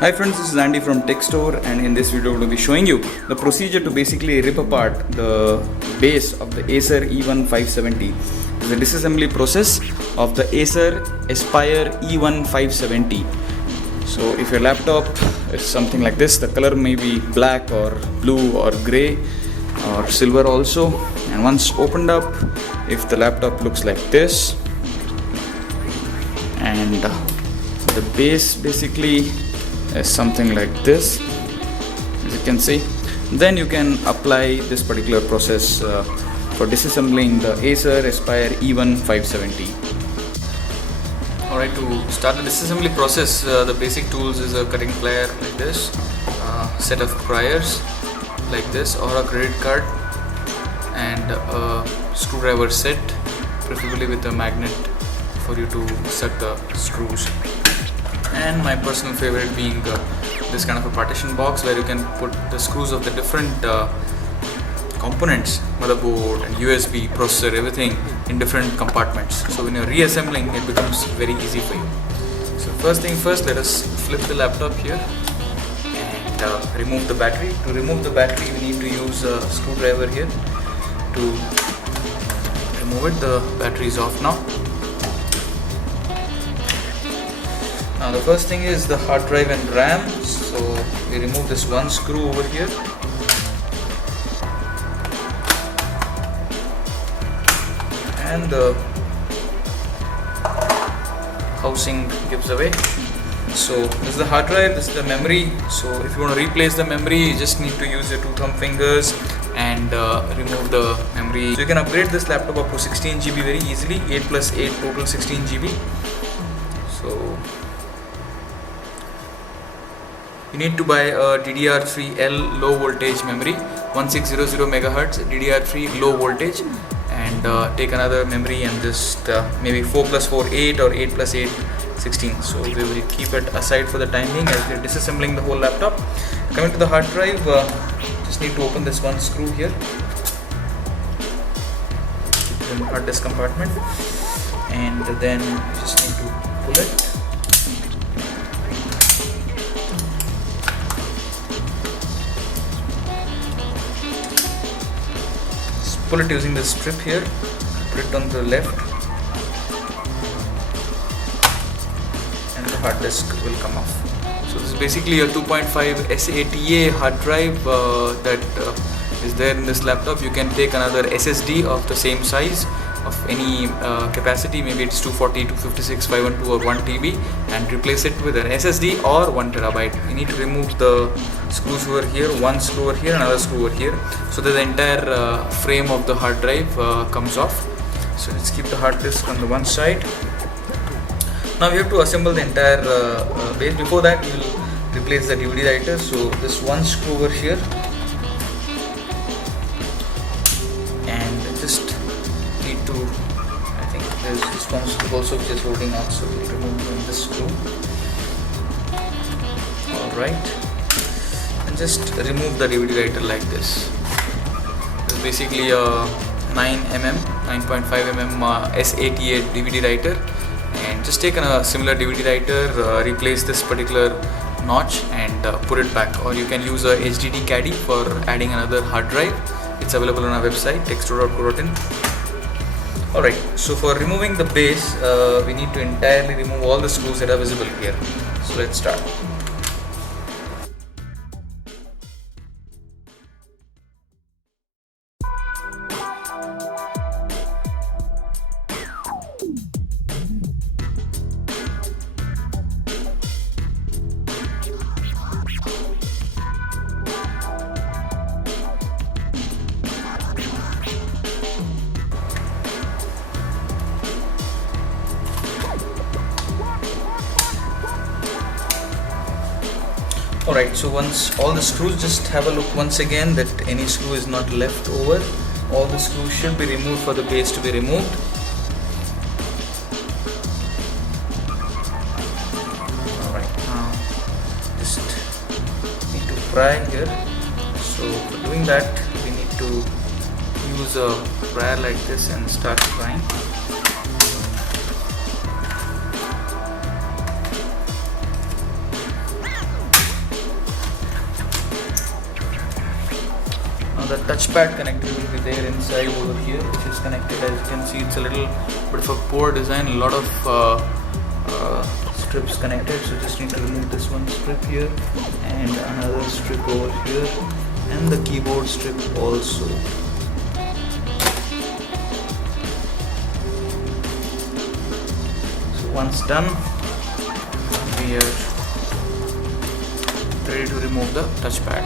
Hi friends, this is Andy from TechStore, and in this video I'm going to be showing you the procedure to basically rip apart the base of the Acer E1 570. This is the disassembly process of the Acer Aspire E1 570. So if your laptop is something like this, the color may be black or blue or grey or silver also, and once opened up, if the laptop looks like this, and the base basically is something like this, as you can see, then you can apply this particular process for disassembling the Acer Aspire E1 570. Alright, to start the disassembly process, the basic tools is a cutting plier like this, set of pliers like this, or a credit card, and a screwdriver set, preferably with a magnet for you to set the screws. And my personal favorite being this kind of a partition box where you can put the screws of the different components, motherboard and USB, processor, everything in different compartments. So when you're reassembling, it becomes very easy for you. So first thing first, let us flip the laptop here and remove the battery. To remove the battery, we need to use a screwdriver here to remove it. The battery is off now. Now the first thing is the hard drive and RAM. So we remove this one screw over here. And the housing gives away. So this is the hard drive, this is the memory. So if you want to replace the memory, you just need to use your two thumb fingers and remove the memory. So you can upgrade this laptop up to 16 GB very easily, 8 plus 8 total 16 GB. So you need to buy a DDR3L low voltage memory, 1600 MHz DDR3 low voltage, and take another memory and just maybe 4 plus 4 8 or 8 plus 8 16. So we will keep it aside for the time being as we are disassembling the whole laptop. Coming to the hard drive, just need to open this one screw here in the hard disk compartment, and then you just need to pull it. Pull it using this strip here, put it on the left, and the hard disk will come off. So this is basically a 2.5 SATA hard drive that is there in this laptop. You can take another SSD of the same size, of any capacity, maybe it's 240, 256, 512 or 1 TB, and replace it with an SSD or 1 terabyte. You need to remove the screws over here, one screw over here, another screw over here, so that the entire frame of the hard drive comes off. So let's keep the hard disk on the one side. Now we have to assemble the entire base. Before that, we will replace the DVD writer. So this one screw over here, and just need to, I think there's this one screw also which is holding on, so we'll remove this screw. Alright, and just remove the DVD writer like this. This is basically a 9.5 mm SATA DVD writer, and just take a similar DVD writer, replace this particular notch and put it back, or you can use a HDD caddy for adding another hard drive. It's available on our website techstore.co.in. Alright, so for removing the base, we need to entirely remove all the screws that are visible here. So let's start. Alright, so once all the screws, just have a look once again that any screw is not left over. All the screws should be removed for the base to be removed. Alright, now just need to pry here. So for doing that, we need to use a pry like this and start prying. the touchpad connector will be there inside over here, which is connected. As you can see, it's a little bit of a poor design, a lot of strips connected, so just need to remove this one strip here and another strip over here, and the keyboard strip also. So once done, we are ready to remove the touchpad.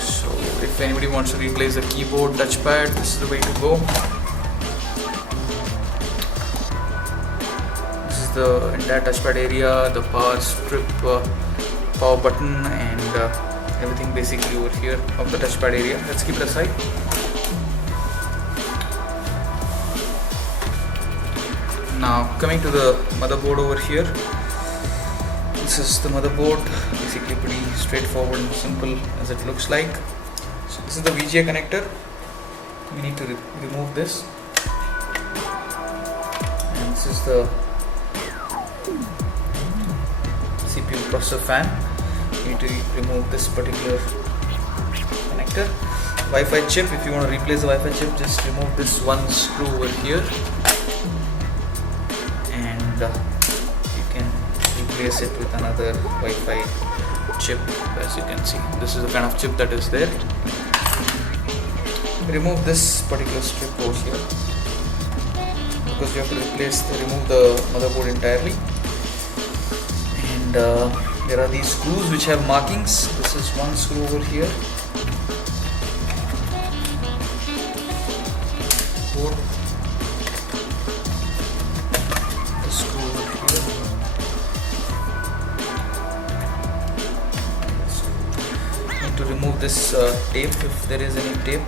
So if anybody wants to replace the keyboard touchpad, this is the way to go. This is the entire touchpad area, the power strip, power button, and everything basically over here of the touchpad area. Let's keep it aside. Now coming to the motherboard over here. This is the motherboard, basically pretty straightforward and simple as it looks like. So this is the VGA connector. We need to remove this, and this is the CPU processor fan. You need to remove this particular connector. Wi-Fi chip, if you want to replace the Wi-Fi chip, just remove this one screw over here, and you can replace it with another Wi-Fi chip. As you can see, this is the kind of chip that is there. Remove this particular strip over here, because you have to remove the motherboard entirely. And there are these screws which have markings. This is one screw over here. The screw over here. Need to remove this tape if there is any tape.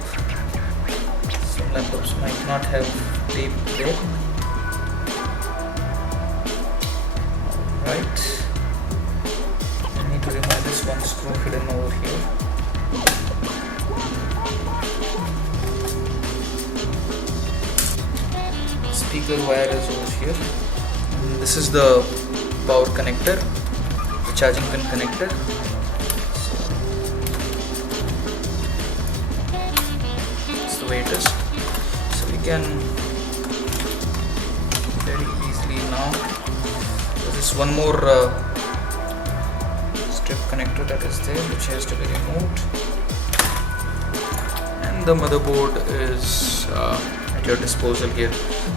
Some laptops might not have tape there. Right. I need to remove this one screw hidden over here. Speaker wire is over here. And this is the power connector, the charging pin connector. So that's the way it is. So we can very easily now. There's one more strip connector that is there, which has to be removed, and the motherboard is at your disposal here.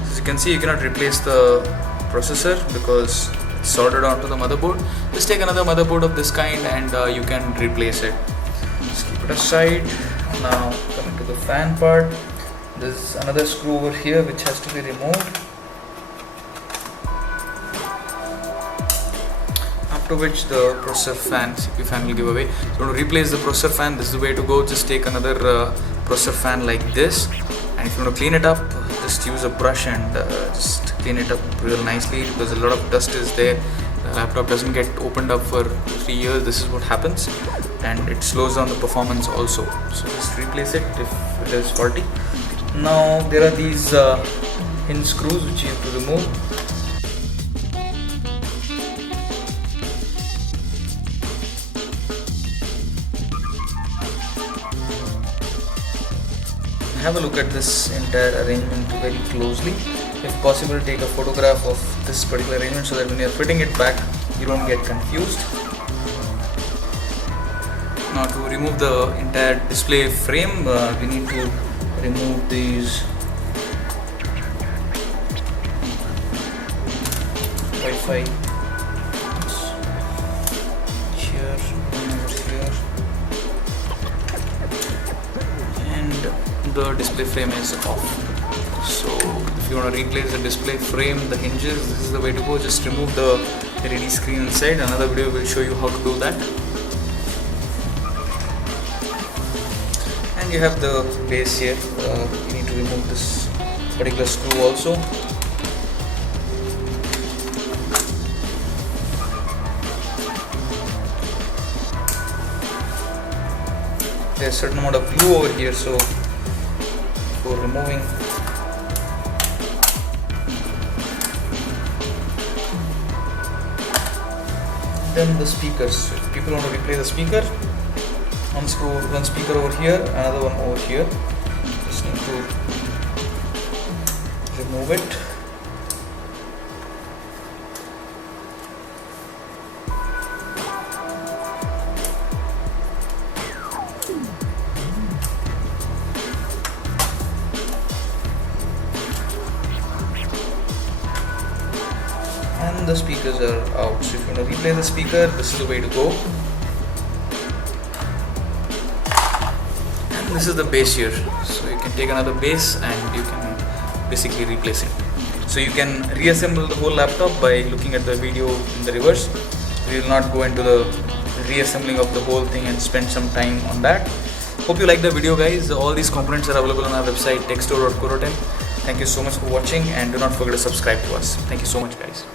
As you can see, you cannot replace the processor because it's soldered onto the motherboard. Just take another motherboard of this kind and you can replace it. Just keep it aside. Now coming to the fan part, there's another screw over here which has to be removed, after which the processor fan, CPU fan will give away. So to replace the processor fan, this is the way to go. Just take another processor fan like this, and if you want to clean it up, just use a brush and just clean it up real nicely, because a lot of dust is there. The laptop doesn't get opened up for 3 years. This is what happens, and it slows down the performance also. So just replace it if it is faulty. Now there are these hinge screws which you have to remove. Have a look at this entire arrangement very closely. If possible, take a photograph of this particular arrangement so that when you are fitting it back, you don't get confused. Now to remove the entire display frame, we need to remove these Wi-Fi here, over here, and the display frame is off. So if you want to replace the display frame, the hinges, this is the way to go. Just remove the LED screen inside. Another video will show you how to do that. And you have the base here. You need to remove this particular screw also. There's a certain amount of glue over here, so for removing, then the speakers. If people want to replace the speaker, one speaker over here, another one over here. Just need to remove it. And the speakers are out. So if you want to replace the speaker, this is the way to go. And this is the base here. So you can take another base and you can basically replace it. So you can reassemble the whole laptop by looking at the video in the reverse. We will not go into the reassembling of the whole thing and spend some time on that. Hope you like the video, guys. All these components are available on our website techstore.co.in. Thank you so much for watching, and do not forget to subscribe to us. Thank you so much, guys.